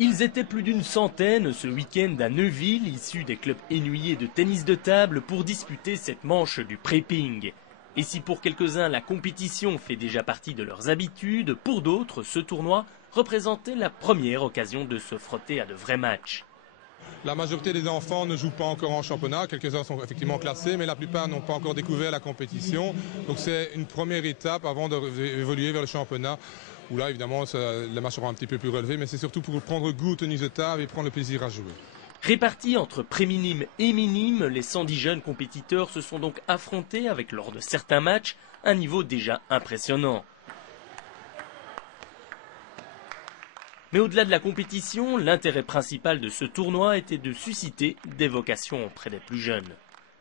Ils étaient plus d'une centaine ce week-end à Neuville, issus des clubs ennuyés de tennis de table, pour disputer cette manche du prepping. Et si pour quelques-uns la compétition fait déjà partie de leurs habitudes, pour d'autres ce tournoi représentait la première occasion de se frotter à de vrais matchs. La majorité des enfants ne jouent pas encore en championnat, quelques-uns sont effectivement classés, mais la plupart n'ont pas encore découvert la compétition. Donc c'est une première étape avant d'évoluer vers le championnat, où là évidemment les matchs seront un petit peu plus relevés, mais c'est surtout pour prendre goût au tennis de table et prendre le plaisir à jouer. Répartis entre préminimes et minimes, les 110 jeunes compétiteurs se sont donc affrontés avec, lors de certains matchs, un niveau déjà impressionnant. Mais au-delà de la compétition, l'intérêt principal de ce tournoi était de susciter des vocations auprès des plus jeunes.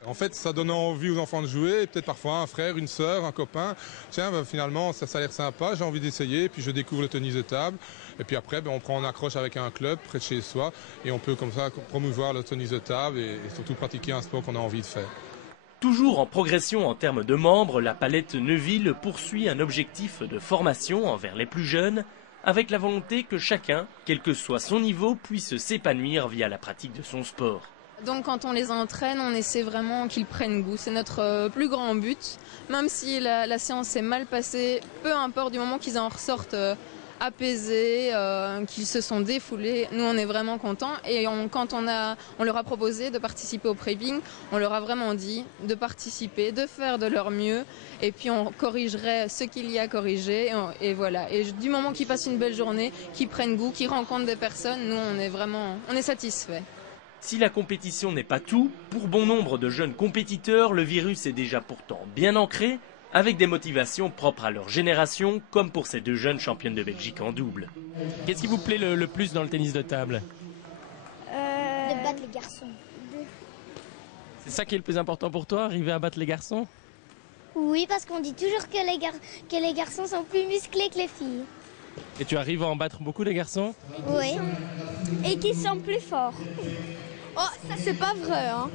En fait, ça donne envie aux enfants de jouer, peut-être parfois un frère, une sœur, un copain. Tiens, finalement, ça a l'air sympa, j'ai envie d'essayer, puis je découvre le tennis de table. Et puis après, on prend en accroche avec un club près de chez soi, et on peut comme ça promouvoir le tennis de table et surtout pratiquer un sport qu'on a envie de faire. Toujours en progression en termes de membres, la Palette Neuville poursuit un objectif de formation envers les plus jeunes, avec la volonté que chacun, quel que soit son niveau, puisse s'épanouir via la pratique de son sport. Donc quand on les entraîne, on essaie vraiment qu'ils prennent goût. C'est notre plus grand but. Même si la séance s'est mal passée, peu importe, du moment qu'ils en ressortent apaisés, qu'ils se sont défoulés, nous on est vraiment contents. Et quand on leur a proposé de participer au prepping, on leur a vraiment dit de participer, de faire de leur mieux. Et puis on corrigerait ce qu'il y a à corriger. Et voilà. Et du moment qu'ils passent une belle journée, qu'ils prennent goût, qu'ils rencontrent des personnes, nous on est satisfaits. Si la compétition n'est pas tout, pour bon nombre de jeunes compétiteurs, le virus est déjà pourtant bien ancré, avec des motivations propres à leur génération, comme pour ces deux jeunes championnes de Belgique en double. Qu'est-ce qui vous plaît le plus dans le tennis de table? De battre les garçons. C'est ça qui est le plus important pour toi, arriver à battre les garçons? Oui, parce qu'on dit toujours que les garçons sont plus musclés que les filles. Et tu arrives à en battre beaucoup les garçons? Oui. Et qu'ils sont plus forts. Oh, ça c'est pas vrai, hein.